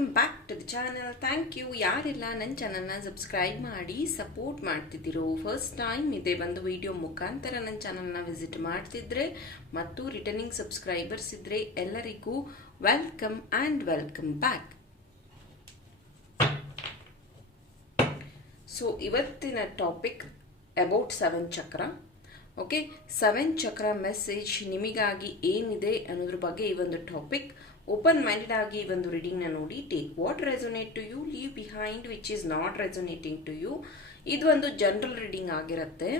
Welcome back to the channel. Thank you. ಯಾರೆಲ್ಲ ನನ್ನ ಚಾನಲ್ನ ಸಬ್ಸ್ಕ್ರೈಬ್ ಮಾಡಿ, ಸಪೋರ್ಟ್ ಮಾಡ್ತಿದ್ದೀರೋ. ಫಸ್ಟ್ ಟೈಮ್ ಇದೆ ಒಂದು ವಿಡಿಯೋ ಮುಖಾಂತರ ನನ್ನ ಚಾನಲ್ನ ವಿಸಿಟ್ ಮಾಡ್ತಿದ್ರೆ, ಮತ್ತು ರಿಟರ್ನಿಂಗ್ ಸಬ್ಸ್ಕ್ರೈಬರ್ಸ್ ಇದ್ದರೆ ಎಲ್ಲರಿಗೂ welcome and welcome back. So, ಇವತ್ತಿನ topic about seven chakra. Okay, seven chakra message ನಿಮಗಾಗಿ ಏನಿದೆ ಅನ್ನೋದ್ರ ಬಗ್ಗೆ ಈ ಒಂದು ಟಾಪಿಕ್ ಓಪನ್ ಮೈಂಡೆಡ್ ಆಗಿ ಈ ಒಂದು ರೀಡಿಂಗ್ನ ನೋಡಿ take what resonate to you leave behind which is not resonating to you ಇದು ಒಂದು ಜನರಲ್ ರೀಡಿಂಗ್ ಆಗಿರುತ್ತೆ.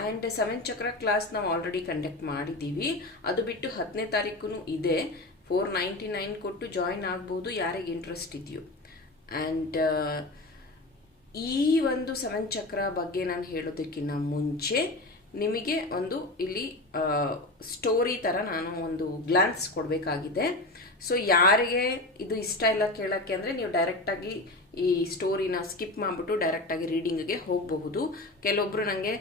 ಆ್ಯಂಡ್ ಸೆವೆನ್ ಚಕ್ರ ಕ್ಲಾಸ್ ನಾವು ಆಲ್ರೆಡಿ ಕಂಡಕ್ಟ್ ಮಾಡಿದ್ದೀವಿ. ಅದು ಬಿಟ್ಟು ಹತ್ತನೇ ತಾರೀಕು ಇದೆ. ಫೋರ್ ನೈಂಟಿ ನೈನ್ ಕೊಟ್ಟು ಜಾಯಿನ್ ಆಗ್ಬೋದು, ಯಾರಿಗೆ ಇಂಟ್ರೆಸ್ಟ್ ಇದೆಯೋ. ಆ್ಯಂಡ್ ಈ ಒಂದು ಸೆವೆನ್ ಚಕ್ರ ಬಗ್ಗೆ ನಾನು ಹೇಳೋದಕ್ಕಿಂತ ಮುಂಚೆ ನಿಮಗೆ ಒಂದು ಇಲ್ಲಿ ಸ್ಟೋರಿ ಥರ ನಾನು ಒಂದು ಗ್ಲಾನ್ಸ್ ಕೊಡಬೇಕಾಗಿದೆ. ಸೊ ಯಾರಿಗೆ ಇದು ಇಷ್ಟ ಇಲ್ಲ ಕೇಳೋಕ್ಕೆ ಅಂದರೆ ನೀವು ಡೈರೆಕ್ಟಾಗಿ ಈ ಸ್ಟೋರಿನ ಸ್ಕಿಪ್ ಮಾಡಿಬಿಟ್ಟು ಡೈರೆಕ್ಟಾಗಿ ರೀಡಿಂಗಿಗೆ ಹೋಗಬಹುದು. ಕೆಲವೊಬ್ಬರು ನನಗೆ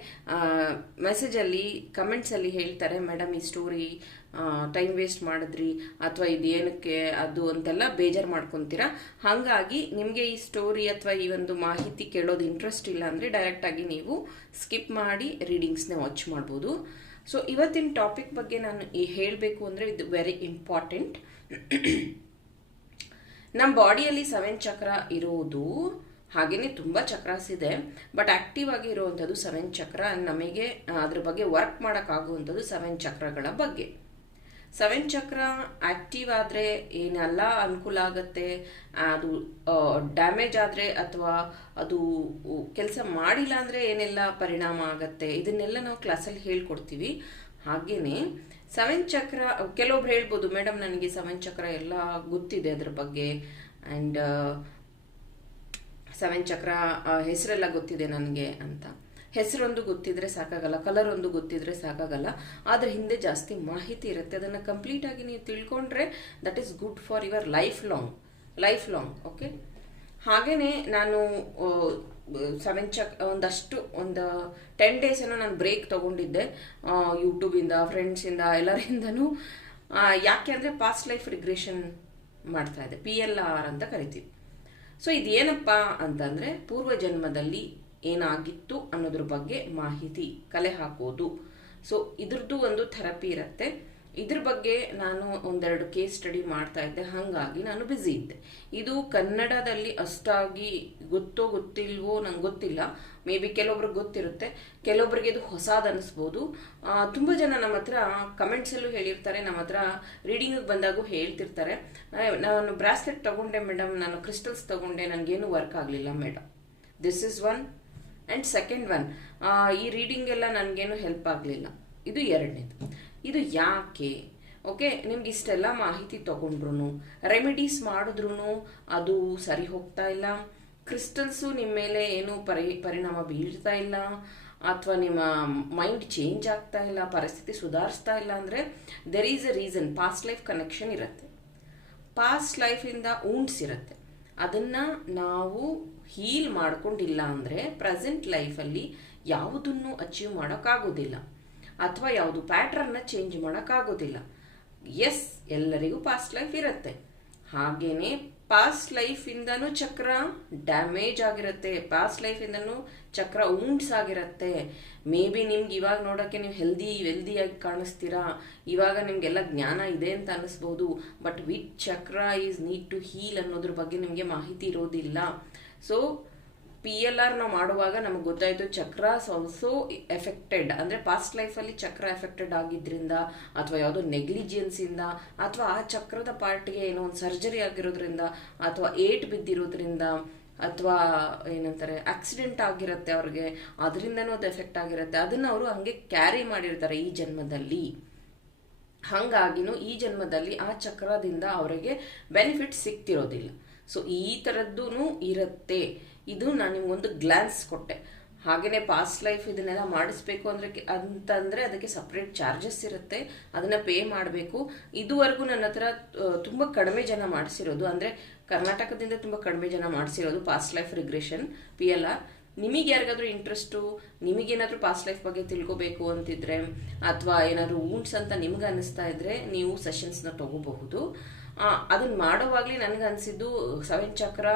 ಮೆಸೇಜಲ್ಲಿ ಕಮೆಂಟ್ಸಲ್ಲಿ ಹೇಳ್ತಾರೆ, ಮೇಡಮ್, ಈ ಸ್ಟೋರಿ ಟೈಮ್ ವೇಸ್ಟ್ ಮಾಡಿದ್ರಿ ಅಥವಾ ಇದು ಏನಕ್ಕೆ ಅದು ಅಂತೆಲ್ಲ ಬೇಜಾರು ಮಾಡ್ಕೊತೀರಾ? ಹಾಗಾಗಿ ನಿಮಗೆ ಈ ಸ್ಟೋರಿ ಅಥವಾ ಈ ಒಂದು ಮಾಹಿತಿ ಕೇಳೋದು ಇಂಟ್ರೆಸ್ಟ್ ಇಲ್ಲ ಅಂದರೆ ಡೈರೆಕ್ಟಾಗಿ ನೀವು ಸ್ಕಿಪ್ ಮಾಡಿ ರೀಡಿಂಗ್ಸ್ನ ವಾಚ್ ಮಾಡ್ಬೋದು. ಸೊ ಇವತ್ತಿನ ಟಾಪಿಕ್ ಬಗ್ಗೆ ನಾನು ಹೇಳಬೇಕು ಅಂದರೆ ಇದು ವೆರಿ ಇಂಪಾರ್ಟೆಂಟ್ ನಮ್ಮ ಬಾಡಿಯಲ್ಲಿ ಸೆವೆನ್ ಚಕ್ರ ಇರೋದು ಹಾಗೆಯೇ ತುಂಬ ಚಕ್ರಾಸ್ ಇದೆ ಬಟ್ ಆಕ್ಟಿವ್ ಆಗಿ ಇರುವಂಥದ್ದು ಸೆವೆನ್ ಚಕ್ರ ನಮಗೆ ಅದ್ರ ಬಗ್ಗೆ ವರ್ಕ್ ಮಾಡೋಕ್ಕಾಗುವಂಥದ್ದು ಸೆವೆನ್ ಚಕ್ರಗಳ ಬಗ್ಗೆ. ಸೆವೆನ್ ಚಕ್ರ ಆಕ್ಟಿವ್ ಆದರೆ ಏನೆಲ್ಲ ಅನುಕೂಲ ಆಗುತ್ತೆ? ಅದು ಡ್ಯಾಮೇಜ್ ಆದರೆ ಅಥವಾ ಅದು ಕೆಲಸ ಮಾಡಿಲ್ಲ ಅಂದರೆ ಏನೆಲ್ಲ ಪರಿಣಾಮ ಆಗುತ್ತೆ? ಇದನ್ನೆಲ್ಲ ನಾವು ಕ್ಲಾಸಲ್ಲಿ ಹೇಳ್ಕೊಡ್ತೀವಿ. ಹಾಗೆಯೇ ಸೆವೆನ್ ಚಕ್ರ, ಕೆಲವೊಬ್ರು ಹೇಳ್ಬೋದು ಮೇಡಮ್ ನನಗೆ ಸೆವೆನ್ ಚಕ್ರ ಎಲ್ಲ ಗೊತ್ತಿದೆ ಅದ್ರ ಬಗ್ಗೆ. ಆ್ಯಂಡ್ ಸೆವೆನ್ ಚಕ್ರ ಹೆಸರೆಲ್ಲ ಗೊತ್ತಿದೆ ನನಗೆ ಅಂತ. ಹೆಸರೊಂದು ಗೊತ್ತಿದ್ರೆ ಸಾಕಾಗಲ್ಲ ಕಲರ್ ಒಂದು ಗೊತ್ತಿದ್ರೆ ಸಾಕಾಗಲ್ಲ ಅದ್ರ ಹಿಂದೆ ಜಾಸ್ತಿ ಮಾಹಿತಿ ಇರುತ್ತೆ. ಅದನ್ನು ಕಂಪ್ಲೀಟಾಗಿ ನೀವು ತಿಳ್ಕೊಂಡ್ರೆ that is good for your life long life long okay ಹಾಗೆಯೇ ನಾನು ಸೆವೆನ್ ಚಕ್ ಒಂದಷ್ಟು, ಒಂದು ಟೆನ್ ಡೇಸ್ ಏನೋ ನಾನು ಬ್ರೇಕ್ ತೊಗೊಂಡಿದ್ದೆ. ಯೂಟ್ಯೂಬಿಂದ ಫ್ರೆಂಡ್ಸಿಂದ ಎಲ್ಲರಿಂದನೂ. ಯಾಕೆ ಅಂದರೆ ಪಾಸ್ಟ್ ಲೈಫ್ ರಿಗ್ರೆಷನ್ ಮಾಡ್ತಾ ಇದೆ ಪಿ ಎಲ್ ಆರ್ ಅಂತ ಕರಿತೀವಿ. ಸೊ ಇದೇನಪ್ಪ ಅಂತಂದರೆ ಪೂರ್ವ ಜನ್ಮದಲ್ಲಿ ಏನಾಗಿತ್ತು ಅನ್ನೋದ್ರ ಬಗ್ಗೆ ಮಾಹಿತಿ ಕಲೆ ಹಾಕೋದು. ಸೊ ಇದ್ರದ್ದು ಒಂದು ಥೆರಪಿ ಇರುತ್ತೆ. ಇದ್ರ ಬಗ್ಗೆ ನಾನು ಒಂದೆರಡು ಕೇಸ್ ಸ್ಟಡಿ ಮಾಡ್ತಾ ಇದ್ದೆ. ಹಾಗಾಗಿ ನಾನು ಬ್ಯುಸಿ ಇದ್ದೆ. ಇದು ಕನ್ನಡದಲ್ಲಿ ಅಷ್ಟಾಗಿ ಗೊತ್ತೋ ಗೊತ್ತಿಲ್ವೋ ನಂಗೆ ಗೊತ್ತಿಲ್ಲ. ಮೇ ಬಿ ಕೆಲವೊಬ್ರಿಗೆ ಗೊತ್ತಿರುತ್ತೆ. ಕೆಲವೊಬ್ರಿಗೆ ಇದು ಹೊಸದ ಅನಿಸ್ಬೋದು. ತುಂಬ ಜನ ನಮ್ಮ ಹತ್ರ ಕಮೆಂಟ್ಸಲ್ಲೂ ಹೇಳಿರ್ತಾರೆ. ನಮ್ಮ ಹತ್ರ ರೀಡಿಂಗಿಗೆ ಬಂದಾಗೂ ಹೇಳ್ತಿರ್ತಾರೆ. ನಾನು ಬ್ರಾಸ್ಲೆಟ್ ತಗೊಂಡೆ ಮೇಡಮ್ ನಾನು ಕ್ರಿಸ್ಟಲ್ಸ್ ತಗೊಂಡೆ. ನನಗೇನು ವರ್ಕ್ ಆಗಲಿಲ್ಲ madam this is one and second one ಈ ರೀಡಿಂಗ್ ಎಲ್ಲ ನನಗೇನು ಹೆಲ್ಪ್ ಆಗಲಿಲ್ಲ. ಇದು ಎರಡನೇದು. ಇದು ಯಾಕೆ? ಓಕೆ ನಿಮ್ಗೆ ಇಷ್ಟೆಲ್ಲ ಮಾಹಿತಿ ತೊಗೊಂಡ್ರು ರೆಮಿಡೀಸ್ ಮಾಡಿದ್ರು ಅದು ಸರಿ ಹೋಗ್ತಾ ಇಲ್ಲ. ಕ್ರಿಸ್ಟಲ್ಸು ನಿಮ್ಮ ಮೇಲೆ ಏನು ಪರಿ, ಪರಿಣಾಮ ಬೀಳ್ತಾ ಇಲ್ಲ. ಅಥವಾ ನಿಮ್ಮ ಮೈಂಡ್ ಚೇಂಜ್ ಆಗ್ತಾ ಇಲ್ಲ, ಪರಿಸ್ಥಿತಿ ಸುಧಾರಿಸ್ತಾ ಇಲ್ಲ ಅಂದರೆ there is a reason past life connection ಇರುತ್ತೆ. ಪಾಸ್ಟ್ ಲೈಫಿಂದ ಊಂಡ್ಸ್ ಇರುತ್ತೆ. ಅದನ್ನು ನಾವು ಹೀಲ್ ಮಾಡ್ಕೊಂಡಿಲ್ಲ ಅಂದರೆ ಪ್ರೆಸೆಂಟ್ ಲೈಫಲ್ಲಿ ಯಾವುದನ್ನು ಅಚೀವ್ ಮಾಡೋಕ್ಕಾಗೋದಿಲ್ಲ. ಅಥವಾ ಯಾವುದು ಪ್ಯಾಟ್ರನ್ನ ಚೇಂಜ್ ಮಾಡೋಕ್ಕಾಗೋದಿಲ್ಲ. ಎಸ್ ಎಲ್ಲರಿಗೂ ಪಾಸ್ಟ್ ಲೈಫ್ ಇರುತ್ತೆ. ಹಾಗೇನೆ ಪಾಸ್ಟ್ ಲೈಫಿಂದನೂ ಚಕ್ರ ಡ್ಯಾಮೇಜ್ ಆಗಿರುತ್ತೆ. ಪಾಸ್ಟ್ ಲೈಫಿಂದನೂ ಚಕ್ರ ಊಂಡ್ಸ್ ಆಗಿರುತ್ತೆ. ಮೇ ಬಿ ನಿಮ್ಗೆ ಇವಾಗ ನೋಡೋಕ್ಕೆ ನೀವು ಹೆಲ್ದಿ ವೆಲ್ದಿಯಾಗಿ ಕಾಣಿಸ್ತೀರಾ? ಇವಾಗ ನಿಮಗೆಲ್ಲ ಜ್ಞಾನ ಇದೆ ಅಂತ ಅನ್ನಿಸ್ಬೋದು. But which chakra is need to heal ಅನ್ನೋದ್ರ ಬಗ್ಗೆ ನಿಮಗೆ ಮಾಹಿತಿ ಇರೋದಿಲ್ಲ. ಸೊ ಪಿ ಎಲ್ ಆರ್ ನಾವು ಮಾಡುವಾಗ ನಮಗೆ ಗೊತ್ತಾಯಿತು ಚಕ್ರ ಆಲ್ಸೋ ಎಫೆಕ್ಟೆಡ್ ಅಂದರೆ ಪಾಸ್ಟ್ ಲೈಫಲ್ಲಿ ಚಕ್ರ ಎಫೆಕ್ಟೆಡ್ ಆಗಿದ್ದರಿಂದ ಅಥವಾ ಯಾವುದೋ ನೆಗ್ಲಿಜಿಯನ್ಸಿಂದ ಅಥವಾ ಆ ಚಕ್ರದ ಪಾರ್ಟ್ಗೆ ಏನೋ ಒಂದು ಸರ್ಜರಿ ಆಗಿರೋದ್ರಿಂದ ಅಥವಾ ಏಟ್ ಬಿದ್ದಿರೋದ್ರಿಂದ ಅಥವಾ ಏನಂತಾರೆ ಆಕ್ಸಿಡೆಂಟ್ ಆಗಿರುತ್ತೆ ಅವ್ರಿಗೆ, ಅದರಿಂದನೂ ಅದು ಎಫೆಕ್ಟ್ ಆಗಿರುತ್ತೆ. ಅದನ್ನ ಅವರು ಹಂಗೆ ಕ್ಯಾರಿ ಮಾಡಿರ್ತಾರೆ ಈ ಜನ್ಮದಲ್ಲಿ. ಹಾಗಾಗಿನೂ ಈ ಜನ್ಮದಲ್ಲಿ ಆ ಚಕ್ರದಿಂದ ಅವರಿಗೆ ಬೆನಿಫಿಟ್ ಸಿಗ್ತಿರೋದಿಲ್ಲ. ಸೊ ಈ ಥರದ್ದೂ ಇರುತ್ತೆ. ಇದು ನಾನು ನಿಮ್ಗೊಂದು ಗ್ಲಾನ್ಸ್ ಕೊಟ್ಟೆ. ಹಾಗೆಯೇ ಪಾಸ್ಟ್ ಲೈಫ್ ಇದನ್ನೆಲ್ಲ ಮಾಡಿಸ್ಬೇಕು ಅಂದರೆ ಅಂತಂದರೆ ಅದಕ್ಕೆ ಸಪ್ರೇಟ್ ಚಾರ್ಜಸ್ ಇರುತ್ತೆ. ಅದನ್ನು ಪೇ ಮಾಡಬೇಕು. ಇದುವರೆಗೂ ನನ್ನ ಹತ್ರ ತುಂಬ ಕಡಿಮೆ ಜನ ಮಾಡಿಸಿರೋದು. ಅಂದರೆ ಕರ್ನಾಟಕದಿಂದ ತುಂಬ ಕಡಿಮೆ ಜನ ಮಾಡಿಸಿರೋದು past life regression P L R ನಿಮಗೆ ಯಾರಿಗಾದ್ರೂ ಇಂಟ್ರೆಸ್ಟು ನಿಮಗೇನಾದರೂ ಪಾಸ್ಟ್ ಲೈಫ್ ಬಗ್ಗೆ ತಿಳ್ಕೊಬೇಕು ಅಂತಿದ್ರೆ, ಅಥವಾ ಏನಾದರೂ ಊಂಟ್ಸ್ ಅಂತ ನಿಮ್ಗೆ ಅನ್ನಿಸ್ತಾ ಇದ್ರೆ ನೀವು ಸೆಷನ್ಸ್ನ ತಗೋಬಹುದು. ಅದನ್ನ ಮಾಡೋವಾಗಲೇ ನನಗೆ ಅನಿಸಿದ್ದು ಸವೆನ್ ಚಕ್ರ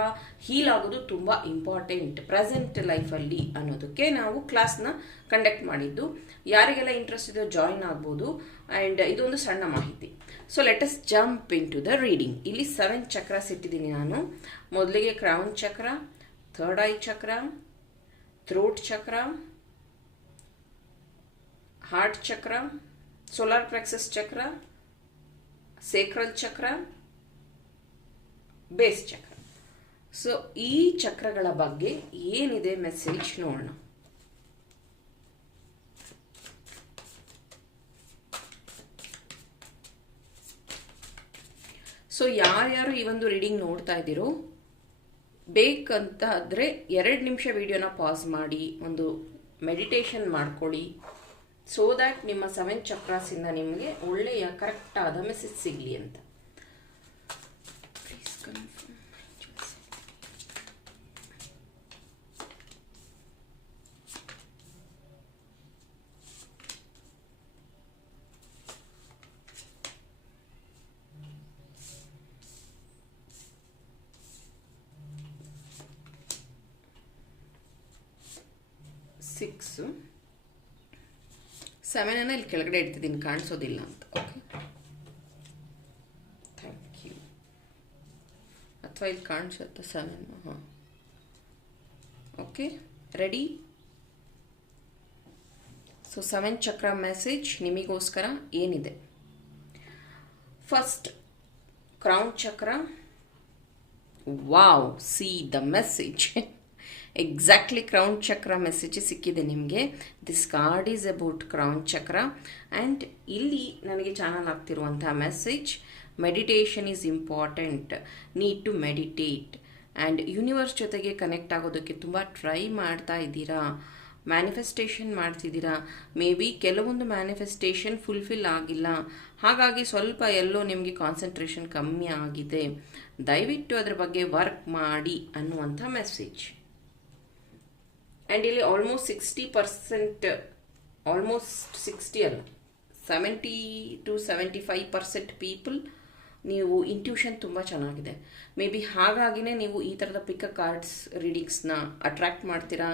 ಹೀಲ್ ಆಗೋದು ತುಂಬ ಇಂಪಾರ್ಟೆಂಟ್ ಪ್ರೆಸೆಂಟ್ ಲೈಫಲ್ಲಿ ಅನ್ನೋದಕ್ಕೆ ನಾವು ಕ್ಲಾಸ್ನ ಕಂಡಕ್ಟ್ ಮಾಡಿದ್ದು. ಯಾರಿಗೆಲ್ಲ ಇಂಟ್ರೆಸ್ಟ್ ಇದೆಯೋ ಜಾಯಿನ್ ಆಗ್ಬೋದು. ಆ್ಯಂಡ್ ಇದೊಂದು ಸಣ್ಣ ಮಾಹಿತಿ. So let's jump into the reading ಇಲ್ಲಿ ಸೆವೆನ್ ಚಕ್ರಸ್ ಇಟ್ಟಿದ್ದೀನಿ ನಾನು. ಮೊದಲಿಗೆ crown chakra third eye chakra throat chakra heart chakra solar plexus chakra sacral chakra base chakra so ಈ ಚಕ್ರಗಳ ಬಗ್ಗೆ ಏನಿದೆ ಮೆಸೇಜ್ ನೋಡೋಣ. ಸೊ ಯಾರ್ಯಾರು ಈ ಒಂದು ರೀಡಿಂಗ್ ನೋಡ್ತಾ ಇದ್ದೀರೋ ಬೇಕಂತ ಆದರೆ ಎರಡು ನಿಮಿಷ ವಿಡಿಯೋನ ಪಾಸ್ ಮಾಡಿ, ಒಂದು ಮೆಡಿಟೇಷನ್ ಮಾಡ್ಕೊಳ್ಳಿ. ಸೊ ದ್ಯಾಟ್ ನಿಮ್ಮ ಸೆವೆನ್ ಚಕ್ರಾಸಿಂದ ನಿಮಗೆ ಒಳ್ಳೆಯ ಕರೆಕ್ಟಾದ ಮೆಸೇಜ್ ಸಿಗಲಿ ಅಂತ. ಸಿಕ್ಸು ಸೆವೆನನ್ನು ಇಲ್ಲಿ ಕೆಳಗಡೆ ಇಡ್ತಿದ್ದೀನಿ, ಕಾಣಿಸೋದಿಲ್ಲ ಅಂತ. ಓಕೆ ಥ್ಯಾಂಕ್ ಯು ಅಥವಾ ಇಲ್ಲಿ ಕಾಣಿಸುತ್ತೆ ಸೆವೆನ್ ಹಾಂ. Okay ready so seven chakra message ನಿಮಗೋಸ್ಕರ ಏನಿದೆ? First crown chakra wow see the message exactly crown chakra message ಸಿಕ್ಕಿದೆ ನಿಮಗೆ this card is about crown chakra and ಇಲ್ಲಿ ನನಗೆ channel ಆಗ್ತಿರುವಂತಹ message meditation is important need to meditate and universe ಜೊತೆಗೆ connect ಆಗೋದಕ್ಕೆ ತುಂಬ try ಮಾಡ್ತಾ ಇದ್ದೀರಾ? ಮ್ಯಾನಿಫೆಸ್ಟೇಷನ್ ಮಾಡ್ತಿದ್ದೀರಾ? ಮೇ ಬಿ ಕೆಲವೊಂದು ಮ್ಯಾನಿಫೆಸ್ಟೇಷನ್ ಫುಲ್ಫಿಲ್ ಆಗಿಲ್ಲ. ಹಾಗಾಗಿ ಸ್ವಲ್ಪ ಎಲ್ಲೋ ನಿಮಗೆ ಕಾನ್ಸಂಟ್ರೇಷನ್ ಕಮ್ಮಿ ಆಗಿದೆ. ದಯವಿಟ್ಟು ಅದರ ಬಗ್ಗೆ ವರ್ಕ್ ಮಾಡಿ ಅನ್ನುವಂಥ ಮೆಸೇಜ್ ಆ್ಯಂಡ್ ಇಲ್ಲಿ almost sixty percent almost sixty ಅಲ್ಲ seventy to seventy five percent people ನೀವು ಇಂಟ್ಯೂಷನ್ ತುಂಬ ಚೆನ್ನಾಗಿದೆ. ಮೇ ಬಿ ಹಾಗಾಗಿನೇ ನೀವು ಈ ಥರದ ಪಿಕ್ ಕಾರ್ಡ್ಸ್ ರೀಡಿಂಗ್ಸ್ನ ಅಟ್ರ್ಯಾಕ್ಟ್ ಮಾಡ್ತೀರಾ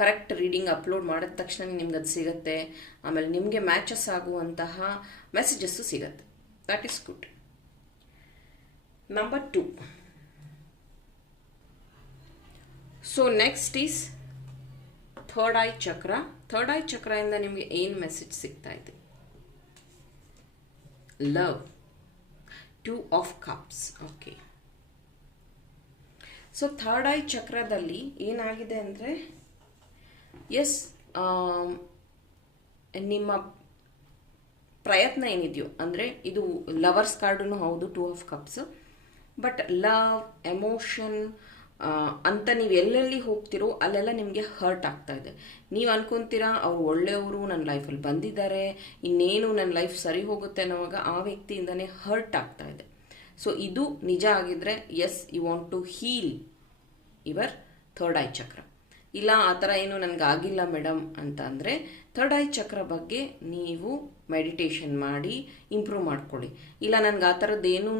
ಕರೆಕ್ಟ್ ರೀಡಿಂಗ್ ಅಪ್ಲೋಡ್ ಮಾಡಿದ ತಕ್ಷಣ ನಿಮ್ಗೆ ಅದು ಸಿಗುತ್ತೆ, ಆಮೇಲೆ ನಿಮಗೆ ಮ್ಯಾಚಸ್ ಆಗುವಂತಹ ಮೆಸೇಜಸ್ಸು ಸಿಗುತ್ತೆ. That is good number two so next is third eye chakra third eye ಚಕ್ರದಿಂದ ನಿಮಗೆ ಏನು ಮೆಸೇಜ್ ಸಿಗ್ತಾ ಇದೆ? Love two of cups okay so third eye ಚಕ್ರದಲ್ಲಿ ಏನಾಗಿದೆ ಅಂದರೆ ಎಸ್ ನಿಮ್ಮ ಪ್ರಯತ್ನ ಏನಿದೆಯೋ, ಅಂದರೆ ಇದು ಲವರ್ಸ್ ಕಾರ್ಡು ಹೌದು two of cups but love emotion ಅಂತ ನೀವು ಎಲ್ಲೆಲ್ಲಿ ಹೋಗ್ತಿರೋ ಅಲ್ಲೆಲ್ಲ ನಿಮಗೆ ಹರ್ಟ್ ಆಗ್ತಾ ಇದೆ. ನೀವು ಅನ್ಕೊಂತೀರಾ, ಅವ್ರು ಒಳ್ಳೆಯವರು ನನ್ನ ಲೈಫಲ್ಲಿ ಬಂದಿದ್ದಾರೆ, ಇನ್ನೇನು ನನ್ನ ಲೈಫ್ ಸರಿ ಹೋಗುತ್ತೆ ಅನ್ನೋವಾಗ ಆ ವ್ಯಕ್ತಿಯಿಂದನೇ ಹರ್ಟ್ ಆಗ್ತಾ ಇದೆ. ಸೊ ಇದು ನಿಜ ಆಗಿದ್ರೆ yes you want to heal your third eye chakra ಇಲ್ಲ, ಆ ಥರ ಏನು ನನಗಾಗಿಲ್ಲ ಮೇಡಮ್ ಅಂತ ಅಂದರೆ ಥರ್ಡ್ ಐ ಚಕ್ರ ಬಗ್ಗೆ ನೀವು ಮೆಡಿಟೇಷನ್ ಮಾಡಿ ಇಂಪ್ರೂವ್ ಮಾಡ್ಕೊಳ್ಳಿ. ಇಲ್ಲ, ನನಗೆ ಆ ಥರದ್ದೇನೂ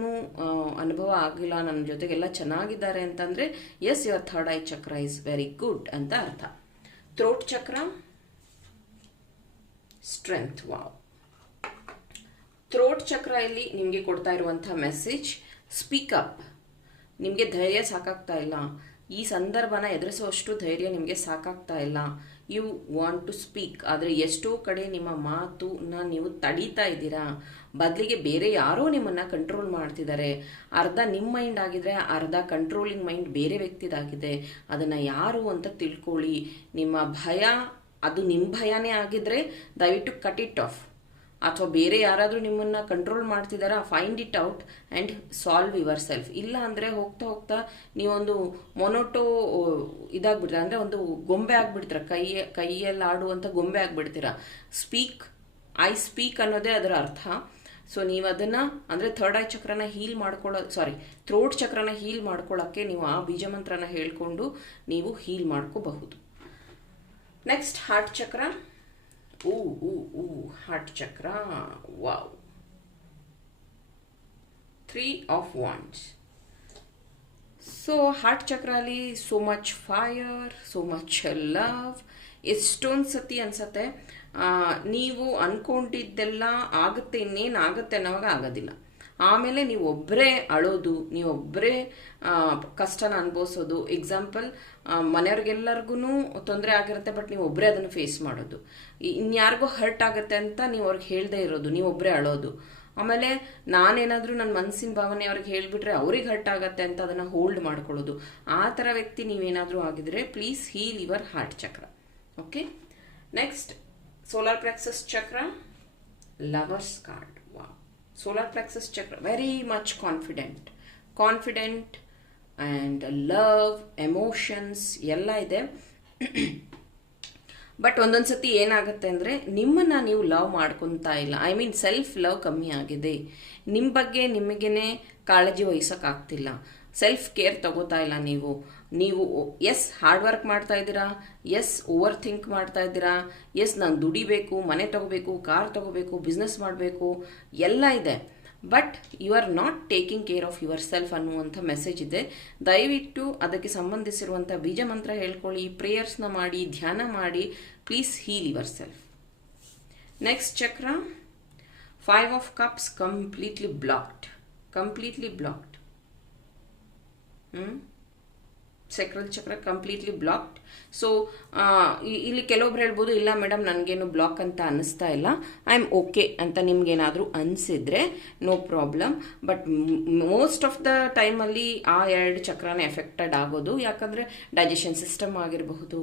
ಅನುಭವ ಆಗಿಲ್ಲ ನನ್ನ ಜೊತೆಗೆಲ್ಲ ಚೆನ್ನಾಗಿದ್ದಾರೆ ಅಂತಂದರೆ yes your third eye chakra is very good ಅಂತ ಅರ್ಥ. ಥ್ರೋಟ್ ಚಕ್ರ ಸ್ಟ್ರೆಂತ್ ವಾವ್ ಥ್ರೋಟ್ ಚಕ್ರ ಇಲ್ಲಿ ನಿಮಗೆ ಕೊಡ್ತಾ ಇರುವಂಥ ಮೆಸೇಜ್ ಸ್ಪೀಕಪ್ ನಿಮಗೆ ಧೈರ್ಯ ಸಾಕಾಗ್ತಾ ಇಲ್ಲ. ಈ ಸಂದರ್ಭನ ಎದುರಿಸುವಷ್ಟು ಧೈರ್ಯ ನಿಮಗೆ ಸಾಕಾಗ್ತಾ ಇಲ್ಲ. ಯು ವಾಂಟ್ ಟು ಸ್ಪೀಕ್ ಆದರೆ ಎಷ್ಟೋ ಕಡೆ ನಿಮ್ಮ ಮಾತುನ ನೀವು ತಡೀತಾ ಇದ್ದೀರಾ? ಬದಲಿಗೆ ಬೇರೆ ಯಾರೋ ನಿಮ್ಮನ್ನು ಕಂಟ್ರೋಲ್ ಮಾಡ್ತಿದ್ದಾರೆ. ಅರ್ಧ ನಿಮ್ಮ ಮೈಂಡ್ ಆಗಿದ್ರೆ ಅರ್ಧ ಕಂಟ್ರೋಲಿಂಗ್ ಮೈಂಡ್ ಬೇರೆ ವ್ಯಕ್ತಿದಾಗಿದೆ. ಅದನ್ನು ಯಾರು ಅಂತ ತಿಳ್ಕೊಳ್ಳಿ. ನಿಮ್ಮ ಭಯ, ಅದು ನಿಮ್ಮ ಭಯನೇ ಆಗಿದ್ರೆ ದಯವಿಟ್ಟು ಕಟ್ ಇಟ್ ಆಫ್ ಅಥವಾ ಬೇರೆ ಯಾರಾದರೂ ನಿಮ್ಮನ್ನು control ಮಾಡ್ತಿದ್ದಾರಾ find it out and solve yourself ಇಲ್ಲ ಅಂದರೆ ಹೋಗ್ತಾ ಹೋಗ್ತಾ ನೀವೊಂದು ಮೊನೋಟೋ ಇದಾಗ್ಬಿಡ್ತೀರ. ಅಂದರೆ ಒಂದು ಗೊಂಬೆ ಆಗ್ಬಿಡ್ತೀರ. ಕೈಯ ಕೈಯಲ್ಲಿ ಆಡುವಂಥ ಗೊಂಬೆ ಆಗಿಬಿಡ್ತೀರ. ಸ್ಪೀಕ್ ಐ ಸ್ಪೀಕ್ ಅನ್ನೋದೇ ಅದರ ಅರ್ಥ. ಸೊ ನೀವು ಅದನ್ನು ಅಂದರೆ ಥರ್ಡ್ ಐ ಚಕ್ರನ ಹೀಲ್ ಮಾಡ್ಕೊಳ್ಳೋ ಸಾರಿ ಥ್ರೋಟ್ ಚಕ್ರನ ಹೀಲ್ ಮಾಡ್ಕೊಳ್ಳೋಕ್ಕೆ ನೀವು ಆ ಬೀಜಮಂತ್ರನ ಹೇಳ್ಕೊಂಡು ನೀವು ಹೀಲ್ ಮಾಡ್ಕೋಬಹುದು. Next heart chakra. ಊ ಊ ಊ heart chakra wow three of wands so heart ಚಕ್ರಲ್ಲಿ so much fire so much love ಎಷ್ಟೊಂದು ಸತಿ ಅನ್ಸತ್ತೆ ನೀವು ಅನ್ಕೊಂಡಿದ್ದೆಲ್ಲ ಆಗುತ್ತೆ ಇನ್ನೇನು ಆಗುತ್ತೆ ಅನ್ನೋವಾಗ ಆಗೋದಿಲ್ಲ ಆಮೇಲೆ ನೀವು ಒಬ್ಬರೇ ಅಳೋದು ನೀವೊಬ್ಬರೇ ಕಷ್ಟನ ಅನುಭವಿಸೋದು. ಎಕ್ಸಾಂಪಲ್ ಮನೆಯವ್ರಿಗೆಲ್ಲರಿಗೂ ತೊಂದರೆ ಆಗಿರುತ್ತೆ ಬಟ್ ನೀವು ಒಬ್ಬರೇ ಅದನ್ನು ಫೇಸ್ ಮಾಡೋದು. ಇನ್ಯಾರಿಗೂ ಹರ್ಟ್ ಆಗುತ್ತೆ ಅಂತ ನೀವು ಅವ್ರಿಗೆ ಹೇಳದೇ ಇರೋದು ನೀವು ಒಬ್ಬರೇ ಅಳೋದು. ಆಮೇಲೆ ನಾನೇನಾದರೂ ನನ್ನ ಮನಸ್ಸಿನ ಭಾವನೆ ಅವ್ರಿಗೆ ಹೇಳಿಬಿಟ್ರೆ ಅವ್ರಿಗೆ ಹರ್ಟ್ ಆಗುತ್ತೆ ಅಂತ ಅದನ್ನು ಹೋಲ್ಡ್ ಮಾಡ್ಕೊಳ್ಳೋದು. ಆ ಥರ ವ್ಯಕ್ತಿ ನೀವೇನಾದರೂ ಆಗಿದ್ರೆ please heal your heart chakra okay next solar plexus chakra lovers card ವಾ solar chakra very much confident confident and love emotions ಎಲ್ಲ ಇದೆ. ಬಟ್ ಒಂದೊಂದು ಸತಿ ಏನಾಗುತ್ತೆ ಅಂದರೆ, ನಿಮ್ಮನ್ನು ನೀವು ಲವ್ ಮಾಡ್ಕೊತಾ ಇಲ್ಲ. ಐ ಮೀನ್ ಸೆಲ್ಫ್ ಲವ್ ಕಮ್ಮಿ ಆಗಿದೆ. ನಿಮ್ಮ ಬಗ್ಗೆ ನಿಮಗೇನೆ ಕಾಳಜಿ ವಹಿಸೋಕ್ಕಾಗ್ತಿಲ್ಲ. ಸೆಲ್ಫ್ ಕೇರ್ ತಗೋತಾ ಇಲ್ಲ ನೀವು. ನೀವು ಎಸ್ ಹಾರ್ಡ್ ವರ್ಕ್ ಮಾಡ್ತಾ ಇದ್ದೀರಾ. ಎಸ್ ಓವರ್ ಥಿಂಕ್ ಮಾಡ್ತಾ ಇದ್ದೀರಾ. ಎಸ್ ನಾನು ದುಡಿಬೇಕು, ಮನೆ ತಗೋಬೇಕು, ಕಾರ್ ತಗೋಬೇಕು ಬಿಸ್ನೆಸ್ ಮಾಡಬೇಕು, ಎಲ್ಲ ಇದೆ. But you are not taking care of yourself ಅನ್ನುವಂಥ ಮೆಸೇಜ್ ಇದೆ. ದಯವಿಟ್ಟು ಅದಕ್ಕೆ ಸಂಬಂಧಿಸಿರುವಂಥ ಬೀಜ ಮಂತ್ರ ಹೇಳ್ಕೊಳ್ಳಿ ಪ್ರೇಯರ್ಸ್ನ ಮಾಡಿ, ಧ್ಯಾನ ಮಾಡಿ please heal yourself next chakra five of cups completely blocked completely blocked sacral chakra completely blocked so ಇಲ್ಲಿ ಕೆಲವೊಬ್ರು ಹೇಳ್ಬೋದು, ಇಲ್ಲ ಮೇಡಮ್ ನನಗೇನು ಬ್ಲಾಕ್ ಅಂತ ಅನ್ನಿಸ್ತಾ ಇಲ್ಲ. ಐ ಆಮ್ ಓಕೆ ಅಂತ ನಿಮ್ಗೇನಾದರೂ ಅನಿಸಿದ್ರೆ no problem but most of the ಟೈಮಲ್ಲಿ ಆ ಎರಡು ಚಕ್ರನ ಎಫೆಕ್ಟೆಡ್ ಆಗೋದು. ಯಾಕಂದರೆ ಡೈಜೆಷನ್ ಸಿಸ್ಟಮ್ ಆಗಿರಬಹುದು,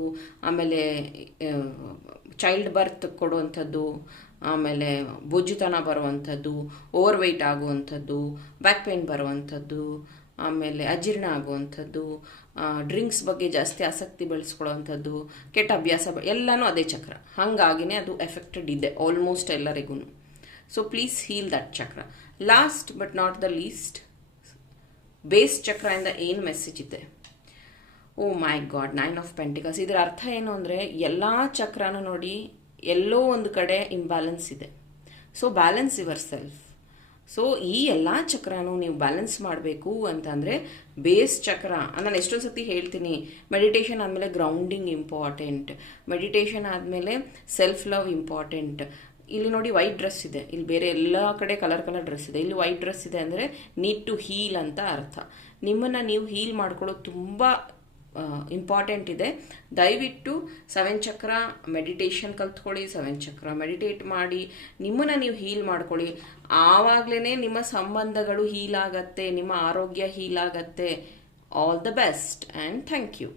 ಆಮೇಲೆ ಚೈಲ್ಡ್ ಬರ್ತ್ ಕೊಡುವಂಥದ್ದು, ಆಮೇಲೆ ಬೊಜ್ಜುತನ ಬರುವಂಥದ್ದು ಓವರ್ ವೆಯ್ಟ್ ಆಗುವಂಥದ್ದು ಬ್ಯಾಕ್ ಪೇನ್ ಬರುವಂಥದ್ದು ಆಮೇಲೆ ಅಜೀರ್ಣ ಆಗುವಂಥದ್ದು ಡ್ರಿಂಕ್ಸ್ ಬಗ್ಗೆ ಜಾಸ್ತಿ ಆಸಕ್ತಿ ಬೆಳೆಸ್ಕೊಳ್ಳೋವಂಥದ್ದು, ಕೆಟ್ಟ ಅಭ್ಯಾಸ ಎಲ್ಲನೂ ಅದೇ ಚಕ್ರ. ಹಾಗಾಗಿನೇ ಅದು ಎಫೆಕ್ಟೆಡ್ ಇದೆ ಆಲ್ಮೋಸ್ಟ್ ಎಲ್ಲರಿಗೂ. So please heal that chakra last but not the least base ಚಕ್ರದಿಂದ ಏನು ಮೆಸೇಜ್ ಇದೆ? ಓ my god nine of pentacles ಇದರ ಅರ್ಥ ಏನು ಅಂದರೆ, ಎಲ್ಲ ಚಕ್ರನೂ ನೋಡಿ ಎಲ್ಲೋ ಒಂದು ಕಡೆ ಇಂಬ್ಯಾಲೆನ್ಸ್ ಇದೆ. So balance yourself so ಈ ಎಲ್ಲ ಚಕ್ರನೂ ನೀವು ಬ್ಯಾಲೆನ್ಸ್ ಮಾಡಬೇಕು ಅಂತಂದರೆ ಬೇಸ್ ಚಕ್ರ. ನಾನು ಎಷ್ಟೊಂದು ಸತಿ ಹೇಳ್ತೀನಿ ಮೆಡಿಟೇಷನ್ ಆದಮೇಲೆ ಗ್ರೌಂಡಿಂಗ್ ಇಂಪಾರ್ಟೆಂಟ್ ಮೆಡಿಟೇಷನ್ ಆದಮೇಲೆ ಸೆಲ್ಫ್ ಲವ್ ಇಂಪಾರ್ಟೆಂಟ್ ಇಲ್ಲಿ ನೋಡಿ ವೈಟ್ ಡ್ರೆಸ್ ಇದೆ. ಇಲ್ಲಿ ಬೇರೆ ಎಲ್ಲ ಕಡೆ ಕಲರ್ ಕಲರ್ ಡ್ರೆಸ್ ಇದೆ. ಇಲ್ಲಿ ವೈಟ್ ಡ್ರೆಸ್ ಇದೆ ಅಂದರೆ ನೀಡ್ ಟು ಹೀಲ್ ಅಂತ ಅರ್ಥ. ನಿಮ್ಮನ್ನು ನೀವು ಹೀಲ್ ಮಾಡ್ಕೊಳ್ಳೋದು ತುಂಬ ಇಂಪಾರ್ಟೆಂಟ್ ಇದೆ. ದಯವಿಟ್ಟು ಸೆವೆನ್ ಚಕ್ರ ಮೆಡಿಟೇಷನ್ ಕಲ್ತ್ಕೊಳ್ಳಿ ಸೆವೆನ್ ಚಕ್ರ ಮೆಡಿಟೇಟ್ ಮಾಡಿ, ನಿಮ್ಮನ್ನು ನೀವು ಹೀಲ್ ಮಾಡ್ಕೊಳ್ಳಿ. ಆವಾಗಲೇ ನಿಮ್ಮ ಸಂಬಂಧಗಳು ಹೀಲ್ ಆಗತ್ತೆ, ನಿಮ್ಮ ಆರೋಗ್ಯ ಹೀಲ್ ಆಗತ್ತೆ. All the best and thank you